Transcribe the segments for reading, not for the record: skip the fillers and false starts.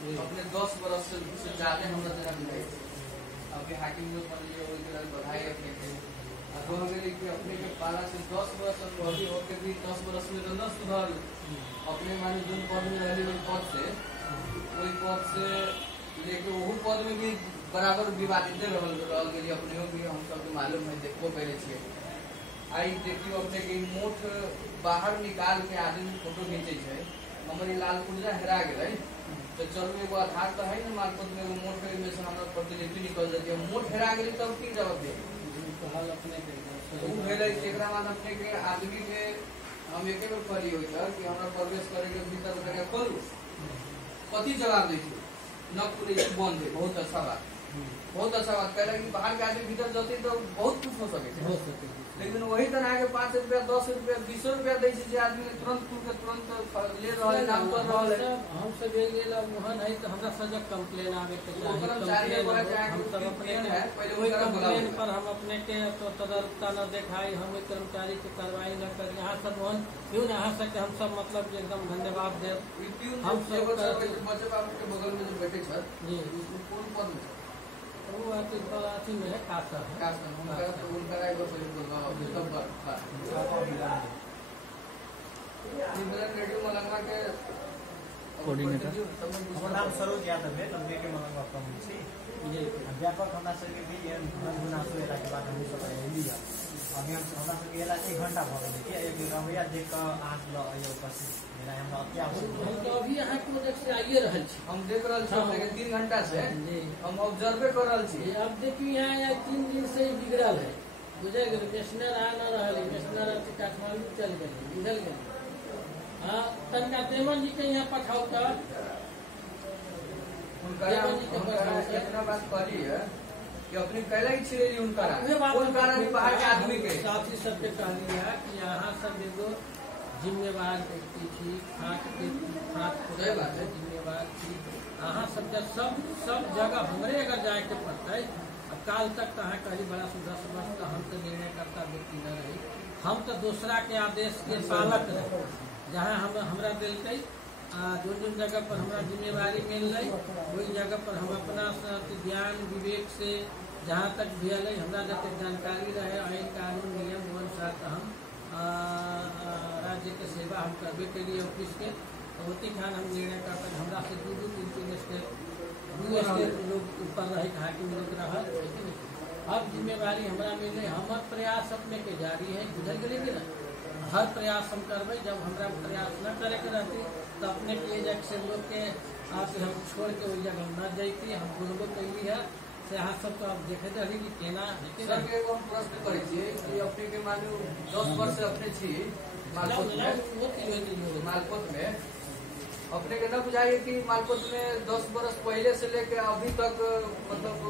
अपने 10 बरस से ज्यादा हमरा जना बुझाई अभी हाकिम लोग मान लीजिए ओइ तरह बधाई अपने के हो गेली कि अपने के 12 से 10 बरस अभी होके भी 10 बरस में तो न सुधर अपने माने जोन पद में रहली ओइ पद से लेके वो पद में भी बराबर विवादित रहल गेली अपने भी हम सबके मालूम है देखबो पहले छे आई देखियो अपने के मोठ बाहर निकाल के आदमी फोटो खींचे छे हमारी लाल पुर्जा हेरा गेलै तो चलो एगो आधार तो है ना मार्फत में मोठ में से हमरा प्रतिलिपि निकल जाती है मोठ हेरा गेली तब की जवाब दे कहल अपने के उ भेलै एकरा बाद अपने के आदमी के हम एके बेर करी होई था कि हमरा प्रवेश करे के भीतर करके करू कथी जवाब दै छी न खुले बंद है बहुत अच्छा बात कहला कि बाहर के आदमी भीतर जते तो बहुत कुछ हो सके लेकिन वही तरह के 5 रुपया 10 रुपया 20 रुपया दै छै जे आदमी तुरंत खुल के तुरंत ले रहल है नाम कर रहल है हम सब गेल मोहन है तो हमरा सजग कंप्लेन आवे के चाहिए कर्मचारी बोले जाए हम सब अपने है पहले वही कंप्लेन पर हम अपने के तो तदर्पता न दिखाई हम कर्मचारी की कार्रवाई न कर यहां सब मोहन क्यों ना आ सके हम सब मतलब एकदम धन्यवाद दे हम सब बच्चे बाबू के बगल में जो बैठे छ जी कौन पद में वो अति में है कासा उनका एगो रेडियो मलंगवा के कोऑर्डिनेटर हमर नाम सरोज यादव है लंबे के मलंगवा प्रमुख छी ये व्यापक हमरा सबके भी गुना सोएला के बाद हम सब लिया अभी हम हमरा सबके एला 1 घंटा भ गेल कि एक रवैया देख के आंख ल आयो उपस्थित मेरा हमरा क्या हम तो अभी यहाँ के वजह से आइए रहल छी हम देख रहल छी लेकिन 3 घंटा से हम ऑब्जर्व कर रहल छी अब देखिए यहाँ 3 दिन से बिगड़ल है बुझे गेल पेशनर आ न रहल पेशनर काठमांडू चल गेल बुझल गेल हां तनका देवन जी के यहाँ पठाओ का उनका इतना बात करी है कि अपनी पहले ही छिड़ेली उनका कौन कारण बाहर के आदमी के साथी सबके कहली है कि यहाँ सब एगो जिम्मेवार व्यक्ति थी जिम्मेवार थी अहाँ सब जगह हमरे अगर जाए के पड़ते अब काल तक तो कहीं बड़ा सुधा समझ तो हम तो निर्णय करता व्यक्ति न रही हम तो दूसरा के आदेश के पालक रहे जहाँ हमरा दिलते जोन जगह पर हमारा जिम्मेवारी मिल रही वही जगह पर हम अपना ज्ञान विवेक से जहाँ तक भी हमारा जब जानकारी रहे आईन कानून नियम अनुसार हम राज्य के सेवा हम करबे के लिए ऑफिस के होती खान हम निर्णय करते हमरा से 2-3 स्टेप लोग ऊपर रहे हाकिम लोग रहा अब जिम्मेवारी हमारा मिल रही हमार प्रयास अपने के जारी है गुजर गए कि ना हर प्रयास हम करबे जब हमरा प्रयास न करे के रहती तो अपने के जगह से लोग के आप हम छोड़ के वही जगह न जाती हम बोलबो कैली है से यहाँ सब तो आप देखे रही कि केना सर के हम प्रश्न करे छी कि अपने के मानू 10 वर्ष से अपने छी मालकोट में अपने के न बुझाइए कि मालकोट में 10 वर्ष पहले से लेके अभी तक मतलब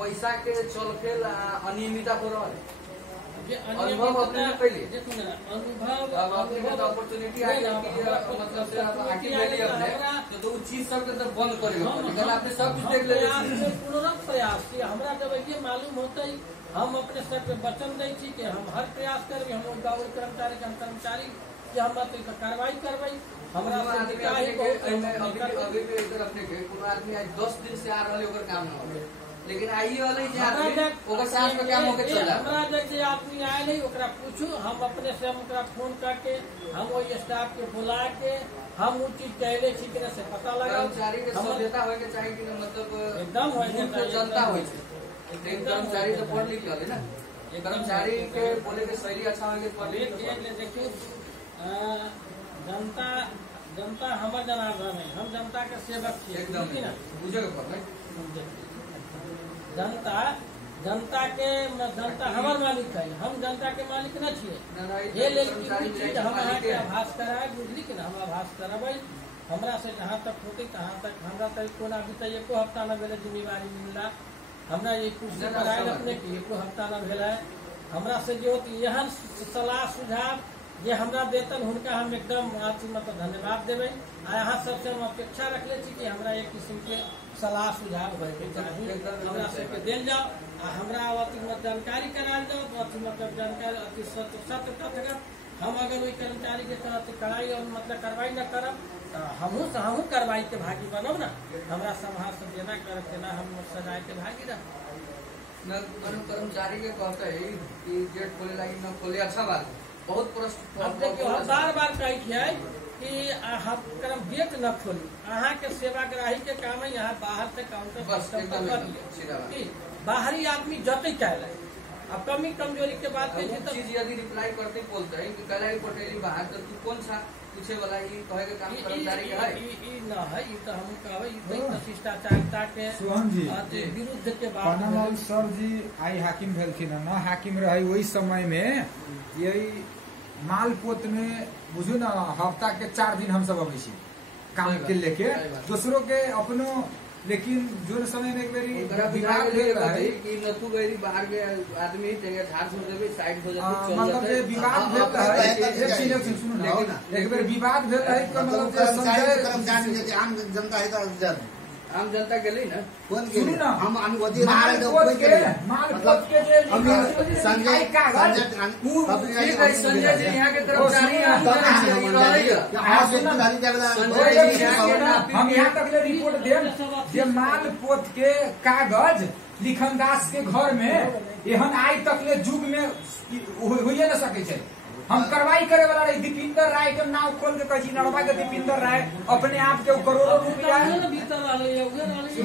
पैसा के चलखेल अनियमितता हो रहा है अनुभव अपने पहले अनुभव अपॉर्चुनिटी आई मतलब से आप आगे मिली अपने तो उस चीज सब तो बंद करेगा लेकिन आपने सब कुछ देख ले पूर्ण प्रयास की हमरा जब ये मालूम होता है हम अपने सब वचन दै छी कि हम हर प्रयास करबे हम गाँव कर्मचारी कि हम कार्रवाई करबे हमरा अभी भी इधर अपने के कोनो आदमी आज 10 दिन से आ रहले ओकर काम न होले लेकिन आइए वाले ओकर साथ में क्या होके चला हमरा जैसे आदमी आए नहीं ओकरा पूछू हम अपने से हम ओकरा फोन करके हम वो स्टाफ के बुला के हम वो चीज कहले छी कि से पता लगा कर्मचारी के सभ्यता होय के चाहिए कि मतलब एकदम होय के जनता होय छै कर्मचारी तो पढ़ लिख ले ना ये कर्मचारी के बोले के शैली अच्छा होय के पढ़ लिख देखिए जनता हमर जनार्दन है हम जनता के सेवक छियै एकदम ना बुझे के पड़ले जनता हमार मालिक है हम जनता के मालिक न छियै ये लेकिन हम अहाँ के आभास कराए बुझली कि हम आभास करबै हमरा से जहाँ तक होती तहाँ तक हमरा तक कोना अभी तक एको हफ्ता न भेले जिम्मेवारी मिलला हमरा ये कुर्सी पर आयल अपने के एको हफ्ता न भेला हमरा से जो होती यहाँ सलाह सुझाव जे हमरा देतन हुनका हम एकदम मतलब धन्यवाद देवे यहाँ सबसे हम अपेक्षा रखले छी कि हमरा एक किस्म के सलाह सुझाव होय के चाहिए हमरा सबके देल जाओ हमरा अति जानकारी करायल जाओ अति मतलब जानकारी अति सत्य तथ्य हम अगर वही कर्मचारी के तरफ कड़ाई और मतलब कार्रवाई न करब हमहू कार्रवाई के भागी बनब ना, हमरा समाज से देना कर देना हम सजाए के भागी ना। कर्मचारी के कहते है कि गेट खोले लगी न खोले, अच्छा बात है, बहुत प्रश्न। अब देखियो हम बार बार कही है कि हम करम गेट न खोली, अहाँ के सेवाग्राही के काम है यहाँ बाहर से काउंटर सिस्टम पर कर लिया, बाहरी आदमी जते कहला। अब कमी कमजोरी के बात चीज यदि रिप्लाई करते बोलते है कि कलाई पटेली बाहर तो तू कौन सा पूछे वाला ये कहे के काम कर्मचारी के है ई न है, ई तो हम कहबै ई तो शिष्टाचारता के सोहन जी विरुद्ध के बात। पनमल सर जी आई हाकिम भेलखिन न, हाकिम रहे वही समय में यही मालपोत में बुझू न हफ्ता के 4 दिन हम सब अबै छी काम के लेके दूसरों के अपनो, लेकिन जो समय में एक बार विवाद भेल रहे कि नतु गैरी बाहर के आदमी तेरे झाड़ छोड़ देबे साइड हो जाते, मतलब जे विवाद भेल रहे एक सुनो ना, एक बार विवाद भेल रहे तो मतलब जे कर्मचारी जे आम जनता है तो आम जनता के लिए ना कौन के सुनो ना, हम अनुमति माल पोत के जे संजय कागज संजय जी यहाँ के कर्मचारी हम यहाँ तक ले रिपोर्ट देम जे माल पोत के कागज लिखनदास के घर में एहन आई तक ले युग में होइए न सके छै। हम कार्रवाई करे वाला रही दीपिंदर राय के नाम खोल के कही नड़वा के दीपिंदर राय अपने आप के करोड़ों रुपया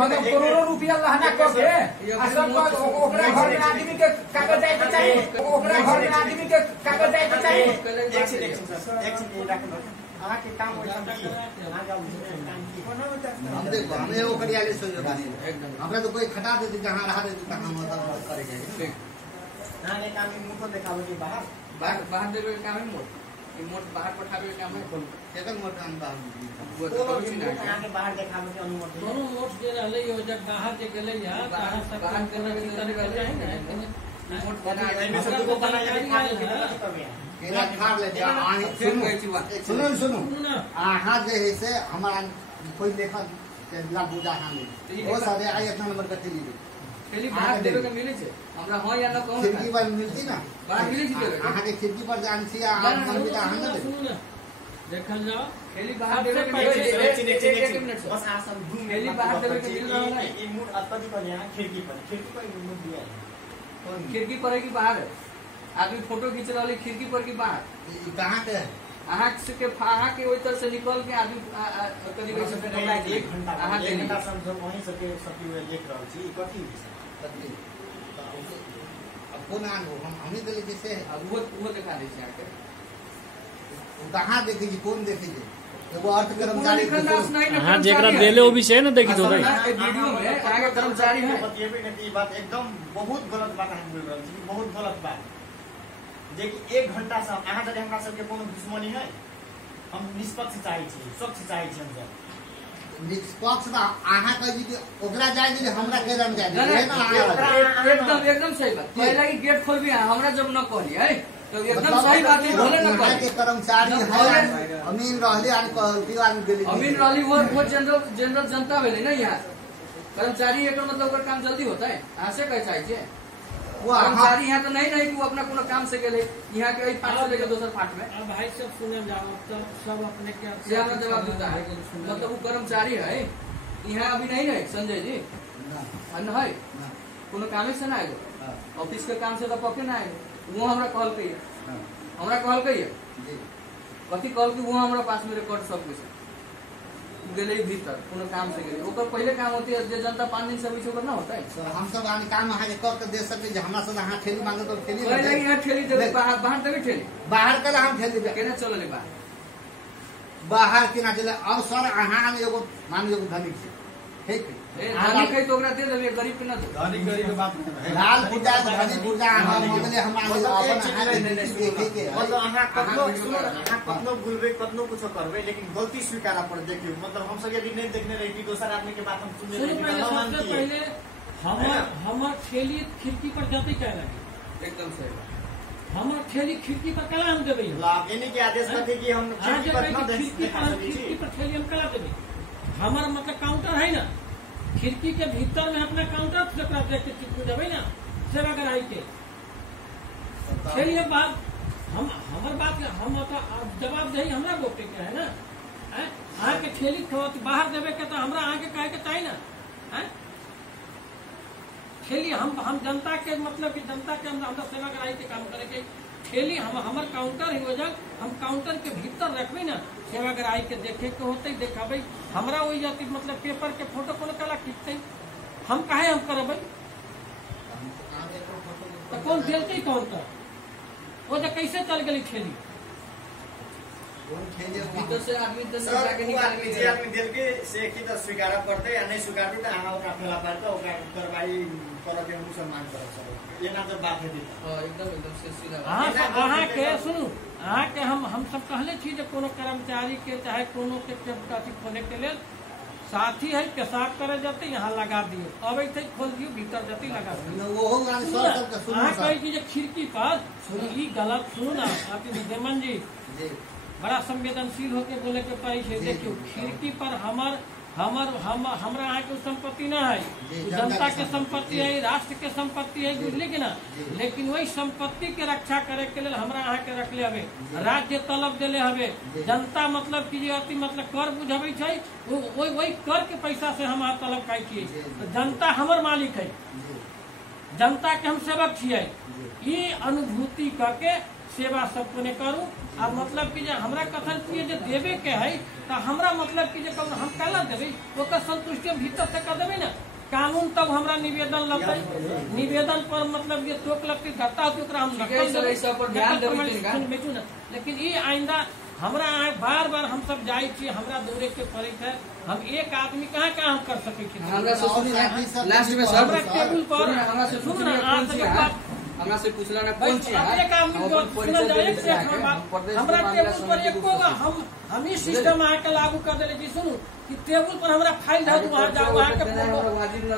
मतलब करोड़ों रुपया लहना करके ओकरा घर में आदमी के कागज जाए के चाहिए, ओकरा घर में आदमी के कागज जाए के चाहिए। हम देखो हमें वो करियाले सोचो हमरा तो कोई खटा देती कहाँ रहा देती कहाँ मतलब करेगा बाहर देवे के काम है, मोट बाहर पठावे के काम है, केतन मोट काम बाहर देखावे के अनुमति दोनों मोट जे रहले हो जब बाहर जे गेले या बाहर सब बाहर करने के तरीके कर जाए ना मोट बना एमे सब को बना केरा खार ले जा आनी सुनो आहा जे है से हमारा कोई लेखक के लागूजा हां वो सारे आई इतना नंबर का खेली बाहर देवे के मिले छे हमरा हां या न कहूं खिड़की पर मिलती ना बाहर मिले छे आहा के खिड़की पर जान छी आ मनबिता हां ना देखल जाओ खेली बाहर देवे के मिले एक मिनट बस आसन खेली बाहर देवे के मिल रहा है ई मूड अत्याधिक कर यहां खिड़की पर मूड दिया है, खिड़की पर है कि बाहर है? आदमी फोटो खींच रहा है खिड़की पर की बाहर कहां के अहाँ के ओइ तरह से निकल के आदमी कदी कह सकते हैं 1 घंटा अहाँ के घंटा समझो वहीं से सकी हुए देख रहल छी कथि अब कोन आन हो हम ही देले जैसे अब वो दिखा दे छै आके कहां देखै छी कोन देखै छी एगो अर्थ कर्मचारी हां जेकरा देले ओ भी छै ना देखि तो रे वीडियो में आगे कर्मचारी है बतिएबे नहीं ई बात एकदम बहुत गलत बात हम बोल रहल छी, बहुत गलत बात जे कि 1 घंटा से अहाँ जरे हमरा सबके कोनो दुश्मनी है, हम निष्पक्ष चाहै छी, स्वच्छ चाहै छी हम सब निष्पक्ष ना आहा कह जी ओकरा जाय जी हमरा के रंग जाय एकदम सही बात पहले की गेट खोल भी हमरा जब न कहली है तो एकदम सही बात है, बोले न कहली के कर्मचारी है अमीन रहले आन दीवान गेली अमीन रहली वो जनरल जनता भेले ना यहाँ कर्मचारी एकर मतलब ओकर काम जल्दी होता है अहाँ से कह चाहे छे वो कर्मचारी यहाँ तो नहीं कि वो अपना कोनो काम से गेले यहाँ के 5 से लेके दोसर फाट में अब भाई सब सुने जाओ तब सब अपने के से हमरा जवाब देता है मतलब वो कर्मचारी है यहाँ अभी नहीं है संजय जी न है कोनो काम से ना आएगा ऑफिस के काम से तो पक्के ना आएगा वो हमरा कॉल कहिए कथी कॉल की वो हमरा पास में रिकॉर्ड सब कुछ गेले भीतर कोनो काम से गेले ओकर पहले काम होती है जे जनता 5 दिन से बीच ओकर ना होता है हम सब आन काम अहाँ के कर के दे सके जे हमरा सब अहाँ ठेली मांगे तो ठेली पहले यहाँ ठेली देबे बाहर देबे ठेली बाहर के हम ठेली देबे केना चलले बाहर केना चले अब सर अहाँ एगो मान एगो धनिक छै ठीक आगे कहीं तो ओकरा दे देबे गरीब के ना दे धनिक गरीब के बात लाल पूजा धनी पूजा हम मांगले हम अपन देखे के मतलब अहाँ कतनो बोलबे कतनो कुछ करबे लेकिन गलती स्वीकारा पड़ देखियो मतलब हम सब यदि नहीं देखने रही कि दोसर आदमी के बात हम सुनने रही पहले हमर ठेली खिड़की पर जाते क्या लगे एकदम सही हमर ठेली खिड़की पर कला हम देबे लाभ यानी कि आदेश करते कि हम खिड़की पर ठेली हम कला देबे हमर मतलब काउंटर है ना खिड़की के भीतर में अपना काउंटर जकरा देख के चिपक देबे ना सेवाग्राही के चलिए बात हम हमर बात हम जवाब दही हमरा गोटे के है ना अहाँ के ठेली बाहर देवे के तो हमरा अहाँ के कहे के चाहिए ना। ठेली हम जनता के मतलब कि जनता के हमरा सेवा कराई के काम करे के ठेली हमार काउंटर हो जाए, हम काउंटर के भीतर रखबे ना, सेवा कराई के देखे के होते देखाबे। हमरा वही जाती मतलब पेपर के फोटो कोनो कला खींचते हम काहे हम करबे तो कौन देलते काउंटर वो जो कैसे चल गई ठेली भीतर से आदमी 10 के निकाल के जे आदमी दिल के से की तो स्वीकार करते या नहीं स्वीकार तो आहा ओकरा फेला पार तो ओकरा कार्रवाई कर के हम सम्मान कर सब ये ना तो बात है। एकदम से सीधा अहाँ के सुनू अहाँ के हम सब कहले छी जे कोनो कर्मचारी के चाहे कोनो के अथी खोले के लेल साथी है पेशाब करे जाते यहाँ लगा दियो, अब ऐसे खोल दियो भीतर जाते लगा दियो। अहाँ कहे कि खिड़की पर सुनी गलत सुनू ना आप देमन जी बड़ा संवेदनशील होके बोले के पाई है। देखियो खिड़की पर हमरा यहाँ के संपत्ति न है, जनता के संपत्ति है, राष्ट्र के संपत्ति है, बुझली कि ना। लेकिन वही संपत्ति के रक्षा करे के लिए हमरा यहाँ के रखले हवे, राज्य तलब दिले हवे, जनता मतलब की अति मतलब कर बुझावे छै, वही कर के पैसा से हम तलब खाई छियै। जनता हमर मालिक है, जनता के हम सेवक छियै। ये अनुभूति करके सेवा सबको ने करू। अब मतलब कि हमरा कथन किए जे देवे के है तो हमरा मतलब कि हम कला देवे ओकर संतुष्टि भीतर से कर देवे ना। कानून तब हमरा निवेदन लगते, निवेदन पर मतलब ये टोक लगती घटता होती हम बेचू ना। लेकिन ये आइंदा हमरा बार बार हम सब जाए छी, हमरा दौड़े के पड़े है। हम एक आदमी कहाँ हम कर सके टेबुल पर हमरा से पूछला ना कौन चीज है एक आदमी सुनल जाए हमरा टेबुल पर एको हम ही सिस्टम आके लागू कर देले जी। सुनू कि टेबुल पर हमरा फाइल धर वहां जाओ वहां के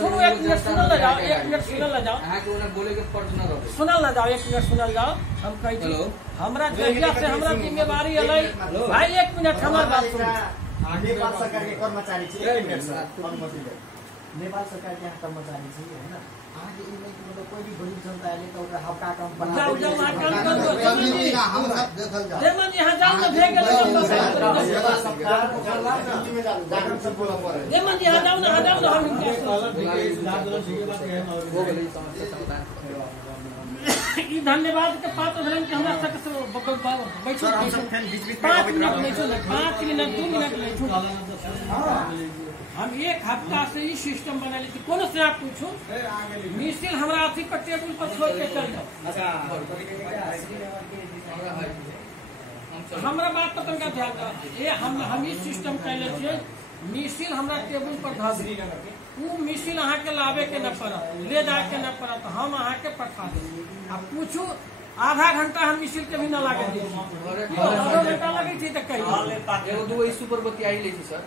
सुनू एक मिनट सुनल जाओ, एक मिनट सुनल जाओ, अहाँ के ओना बोले के फर्ज ना रहे, सुनल ना जाओ, एक मिनट सुनल जाओ। हम कहि छी हमरा जहिया से हमरा जिम्मेवारी अलै भाई एक मिनट हमर बात सुन। नेपाल सरकार के कर्मचारी छी, एक मिनट सर अनुमति दे। नेपाल सरकार के कर्मचारी छी है ना। आज ई नहीं मतलब कोई भी गरीब जनता आले तो ओकरा हफ्ता कम बना जाओ जाओ वहां काम कर हम सब देखल जा देमन यहां जाओ ना भेग गेल सरकार जिम्मेदार जागरूक सब बोला पड़े। देमन यहां जाओ ना हम ई धन्यवाद के पात्र भेलन कि हमरा तक बैठो हम सब फिर बीच-बीच 5 मिनट बैठो ना, 5 मिनट 2 मिनट बैठो। हम एक हफ्ता से ही सिस्टम बना ली कोनो से आप पूछो मिसिल हमरा अथी पर टेबुल पर छोड़ के चल जाओ। हमरा बात पर तनका ध्यान दो। ये हम इस सिस्टम कैले छियै मिसिल हमरा टेबुल पर धर दी, वो मिसिल अहाँ के लावे के न पड़त, ले जाए के न पड़त, हम अहाँ के पठा दे। अब पूछू आधा घंटा हम मिसिल के भी न लागे, आधा घंटा लगे थी तो कही एगो दूगो इशू पर बतियाई ले छी सर।